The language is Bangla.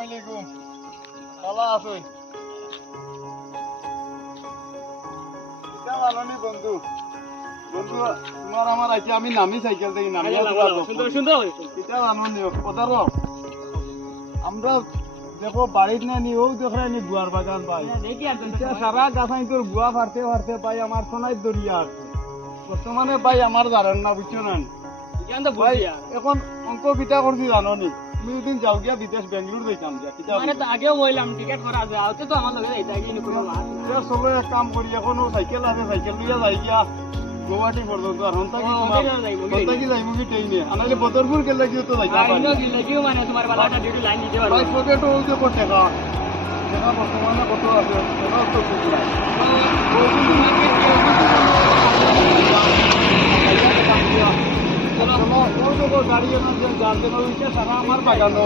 আলাইকুম ভালো আছেন কিটা ভালো নি বন্ধু বন্ধু তোমার আমার আইছে আমি নামি সাইকেল থেকে নামি সুন্দর সুন্দর কিটা ভালো নি পদার আমরা দেখো বাড়ির না নিয়েও দেখো নি গুয়ার বাগান পাই দেখি আর এটা সারা গাছাই তোর গুয়া ফারতে ফারতে পাই আমার সোনাই দরিয়া আছে বর্তমানে পাই আমার জানেন না বুঝছো না জ্ঞান তো ভাই বুঝি এখন অঙ্ক কিটা করছি জানো নি তুমি দিন যাও গিয়া বিদেশ বেঙ্গলোর যাইতাম গিয়া কিটা মানে তো আগেও বললাম টিকেট করা আছে আউতে তো আমার লগে যাইতা কি কোনো মাছ এটা চলো এক কাম করি এখনো সাইকেল আছে সাইকেল লইয়া যাই গিয়া গুয়াহাটি পর্যন্ত আর হন্তা কি তোমার হন্তা কি যাইব কি ট্রেনে আনালে বদরপুর গেলে কি তো যাইতা পারি আইনো গিলে কিও মানে তোমার বালাটা ডিউটি লাইন দিতে পারো ভাই পকেট ওই যে কত টাকা টাকা বর্তমানে কত আছে টাকা তো কিছু নাই ওই কিন্তু মার্কেট কি চলো ওই তো গাড়ি এনে যার জন্য সারা আমার বাগানো